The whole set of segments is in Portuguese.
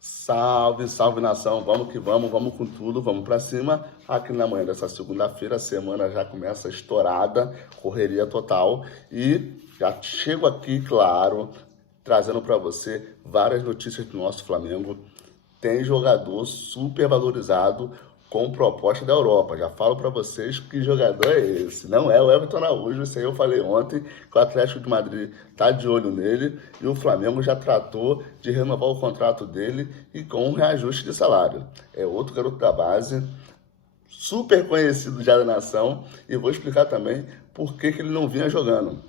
Salve, salve nação, vamos que vamos com tudo, vamos pra cima. Aqui na manhã dessa segunda-feira, a semana já começa estourada, correria total. E já chego aqui, claro, trazendo para você várias notícias do nosso Flamengo. Tem jogador super valorizado com proposta da Europa. Já falo para vocês que jogador é esse. Não é o Everton Araújo, isso aí eu falei ontem, que o Atlético de Madrid tá de olho nele e o Flamengo já tratou de renovar o contrato dele e com um reajuste de salário. É outro garoto da base, super conhecido já da nação, e vou explicar também por que ele não vinha jogando,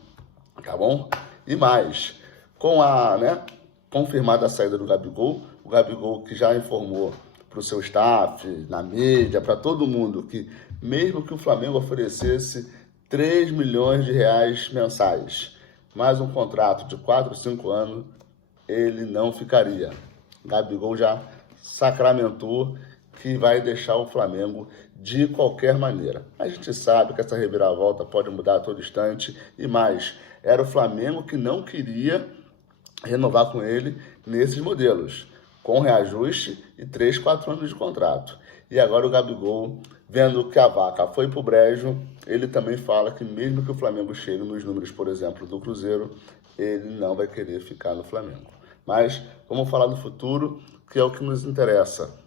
tá bom? E mais, com a, confirmada a saída do Gabigol, o Gabigol que já informou para o seu staff, na mídia, para todo mundo, que mesmo que o Flamengo oferecesse 3 milhões de reais mensais, mais um contrato de 4, 5 anos, ele não ficaria. Gabigol já sacramentou que vai deixar o Flamengo de qualquer maneira. A gente sabe que essa reviravolta pode mudar a todo instante e mais, era o Flamengo que não queria renovar com ele nesses modelos, com reajuste e 3, 4 anos de contrato. E agora o Gabigol, vendo que a vaca foi pro brejo, ele também fala que mesmo que o Flamengo chegue nos números, por exemplo, do Cruzeiro, ele não vai querer ficar no Flamengo. Mas vamos falar do futuro, que é o que nos interessa.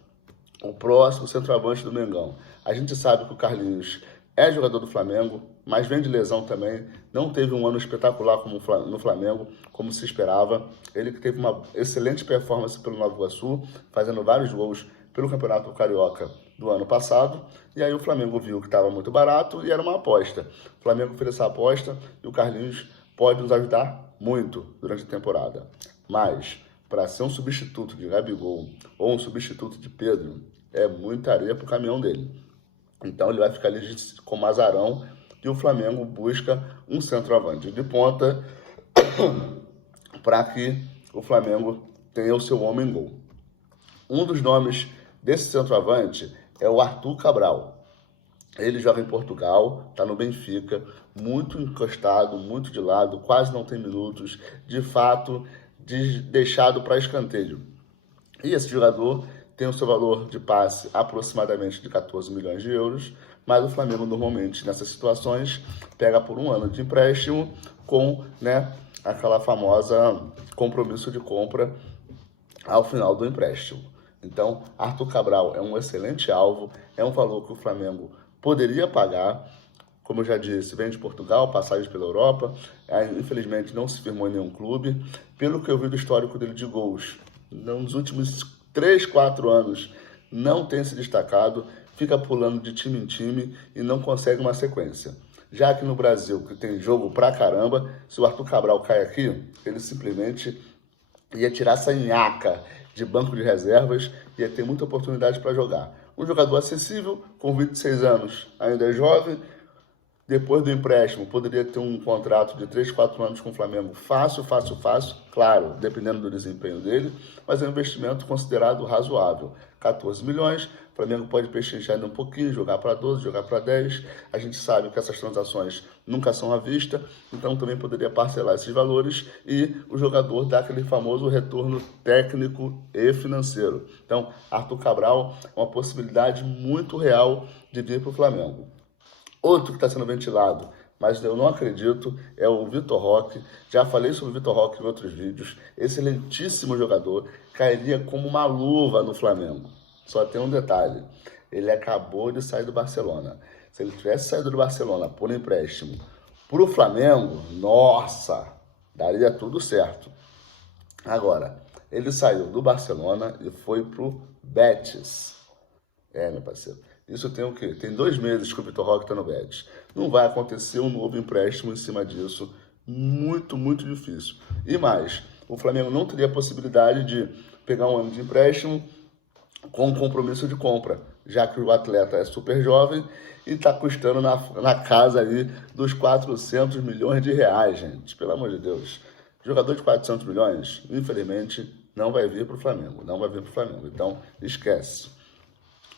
O próximo centroavante do Mengão. A gente sabe que o Carlinhos é jogador do Flamengo, mas vem de lesão também. Não teve um ano espetacular no Flamengo, como se esperava. Ele que teve uma excelente performance pelo Nova Iguaçu, fazendo vários gols pelo Campeonato Carioca do ano passado. E aí o Flamengo viu que estava muito barato e era uma aposta. O Flamengo fez essa aposta e o Carlinhos pode nos ajudar muito durante a temporada. Mas, para ser um substituto de Gabigol ou um substituto de Pedro, é muita areia para o caminhão dele. Então ele vai ficar ali como azarão e o Flamengo busca um centroavante de ponta para que o Flamengo tenha o seu homem-gol. Um dos nomes desse centroavante é o Arthur Cabral. Ele joga em Portugal, está no Benfica, muito encostado, muito de lado, quase não tem minutos, de fato deixado para escanteio. E esse jogador tem o seu valor de passe aproximadamente de 14 milhões de euros, mas o Flamengo normalmente nessas situações pega por um ano de empréstimo com aquela famosa compromisso de compra ao final do empréstimo. Então, Arthur Cabral é um excelente alvo, é um valor que o Flamengo poderia pagar. Como eu já disse, vem de Portugal, passagem pela Europa, infelizmente não se firmou em nenhum clube. Pelo que eu vi do histórico dele de gols, nos últimos 3, 4 anos não tem se destacado, fica pulando de time em time e não consegue uma sequência. Já aqui no Brasil, que tem jogo pra caramba, se o Arthur Cabral cai aqui, ele simplesmente ia tirar essa nhaca de banco de reservas, ia ter muita oportunidade para jogar. Um jogador acessível, com 26 anos, ainda é jovem. Depois do empréstimo, poderia ter um contrato de 3, 4 anos com o Flamengo fácil, claro, dependendo do desempenho dele, mas é um investimento considerado razoável. 14 milhões, o Flamengo pode pechinchar ainda um pouquinho, jogar para 12, jogar para 10. A gente sabe que essas transações nunca são à vista, então também poderia parcelar esses valores e o jogador dar aquele famoso retorno técnico e financeiro. Então, Arthur Cabral é uma possibilidade muito real de vir para o Flamengo. Outro que está sendo ventilado, mas eu não acredito, é o Vitor Roque. Já falei sobre o Vitor Roque em outros vídeos. Excelentíssimo jogador, cairia como uma luva no Flamengo. Só tem um detalhe, ele acabou de sair do Barcelona. Se ele tivesse saído do Barcelona por empréstimo para o Flamengo, nossa, daria tudo certo. Agora, ele saiu do Barcelona e foi para o Betis. Meu parceiro. Isso tem o quê? Tem 2 meses que o Vitor Roque está no Betis. Não vai acontecer um novo empréstimo em cima disso. Muito, muito difícil. E mais, o Flamengo não teria a possibilidade de pegar um ano de empréstimo com compromisso de compra, já que o atleta é super jovem e está custando na casa aí dos 400 milhões de reais, gente. Pelo amor de Deus. Jogador de 400 milhões, infelizmente, não vai vir para o Flamengo. Não vai vir para o Flamengo. Então, esquece.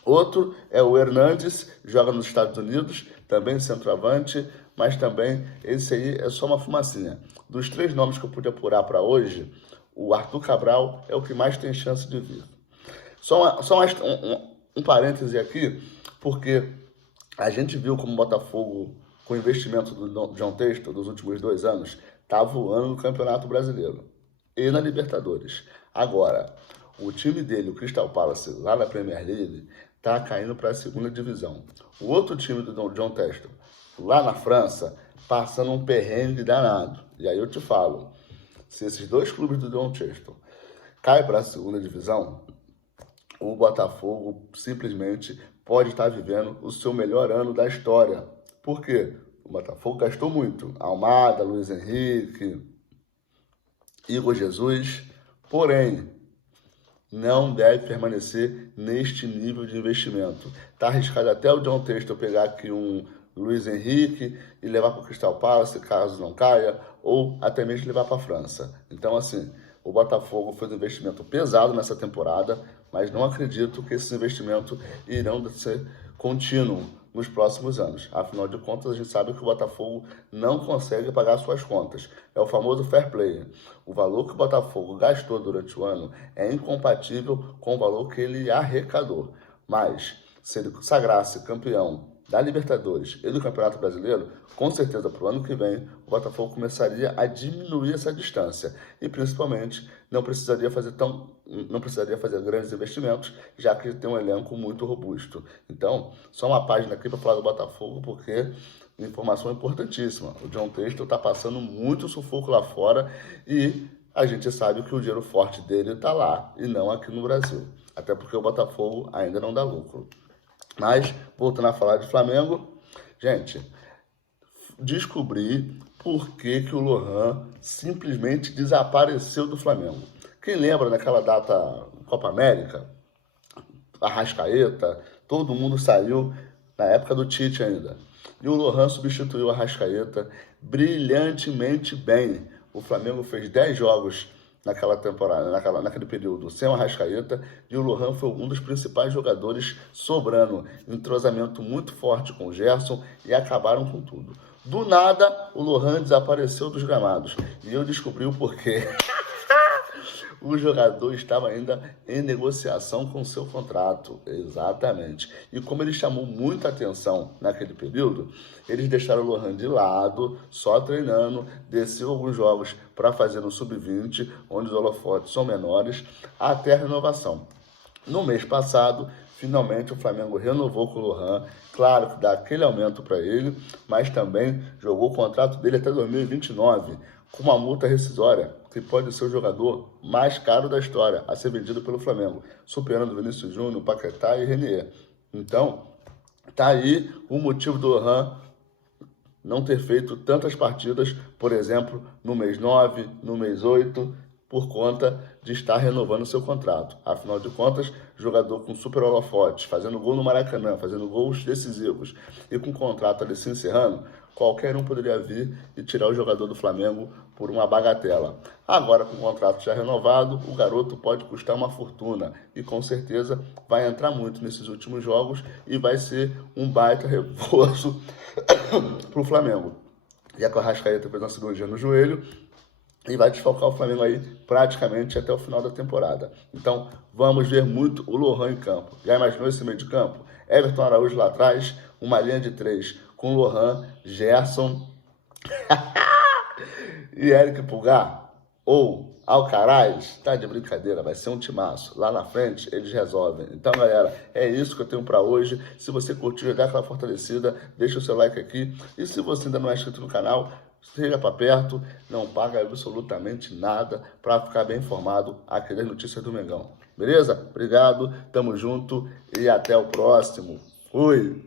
Outro é o Hernandes, joga nos Estados Unidos, também centroavante, mas também esse aí é só uma fumacinha. Dos 3 nomes que eu pude apurar para hoje, o Arthur Cabral é o que mais tem chance de vir. Só um parêntese aqui, porque a gente viu como o Botafogo, com o investimento do John Textor dos últimos 2 anos, está voando no Campeonato Brasileiro e na Libertadores. Agora, o time dele, o Crystal Palace, lá na Premier League, está caindo para a 2ª divisão. O outro time do John Textor, lá na França, passando um perrengue danado. E aí eu te falo, se esses 2 clubes do John Textor caem para a 2ª divisão, o Botafogo simplesmente pode estar vivendo o seu melhor ano da história. Por quê? O Botafogo gastou muito. Almada, Luiz Henrique, Igor Jesus. Porém, não deve permanecer neste nível de investimento. Está arriscado até o John Textor pegar aqui um Luiz Henrique e levar para o Crystal Palace, caso não caia, ou até mesmo levar para a França. Então, assim, o Botafogo fez um investimento pesado nessa temporada, mas não acredito que esses investimentos irão ser contínuos nos próximos anos. Afinal de contas, a gente sabe que o Botafogo não consegue pagar suas contas. É o famoso fair play. O valor que o Botafogo gastou durante o ano é incompatível com o valor que ele arrecadou. Mas, se ele sagrasse campeão da Libertadores e do Campeonato Brasileiro, com certeza para o ano que vem o Botafogo começaria a diminuir essa distância e principalmente não precisaria fazer grandes investimentos, já que tem um elenco muito robusto. Então, só uma página aqui para falar do Botafogo, porque informação importantíssima. O John Textor está passando muito sufoco lá fora e a gente sabe que o dinheiro forte dele está lá e não aqui no Brasil. Até porque o Botafogo ainda não dá lucro. Mas, voltando a falar de Flamengo, gente, descobri por que o Lohan simplesmente desapareceu do Flamengo. Quem lembra naquela data Copa América, Arrascaeta, todo mundo saiu na época do Tite ainda. E o Lohan substituiu o Arrascaeta brilhantemente bem. O Flamengo fez 10 jogos naquela temporada, naquele período, sem o Arrascaeta, e o Lohan foi um dos principais jogadores sobrando. Entrosamento muito forte com o Gerson e acabaram com tudo. Do nada, o Lohan desapareceu dos gramados. E eu descobri o porquê. O jogador estava ainda em negociação com seu contrato, exatamente. E como ele chamou muita atenção naquele período, eles deixaram o Lohan de lado, só treinando, desceu alguns jogos para fazer no sub-20, onde os holofotes são menores, até a renovação. No mês passado, finalmente o Flamengo renovou com o Lohan, claro que dá aquele aumento para ele, mas também jogou o contrato dele até 2029, com uma multa rescisória, que pode ser o jogador mais caro da história a ser vendido pelo Flamengo, superando Vinícius Júnior, Paquetá e Renier. Então, tá aí o motivo do Lohan não ter feito tantas partidas, por exemplo, no mês 9, no mês 8, por conta de estar renovando seu contrato. Afinal de contas, jogador com super holofotes, fazendo gol no Maracanã, fazendo gols decisivos e com o contrato ali se encerrando, qualquer um poderia vir e tirar o jogador do Flamengo por uma bagatela. Agora, com o contrato já renovado, o garoto pode custar uma fortuna e com certeza vai entrar muito nesses últimos jogos e vai ser um baita reforço para o Flamengo. Já que o Arrascaeta fez uma cirurgia no joelho, e vai desfalcar o Flamengo aí praticamente até o final da temporada. Então, vamos ver muito o Lohan em campo. Já imaginou esse meio de campo? Everton Araújo lá atrás, uma linha de 3 com Lohan, Gerson e Eric Pulgar. Ou Alcaraz, tá de brincadeira, vai ser um timaço. Lá na frente, eles resolvem. Então, galera, é isso que eu tenho para hoje. Se você curtiu, dá aquela fortalecida, deixa o seu like aqui. E se você ainda não é inscrito no canal, chega para perto, não paga absolutamente nada para ficar bem informado aqui das notícias do Mengão. Beleza? Obrigado, tamo junto e até o próximo. Fui!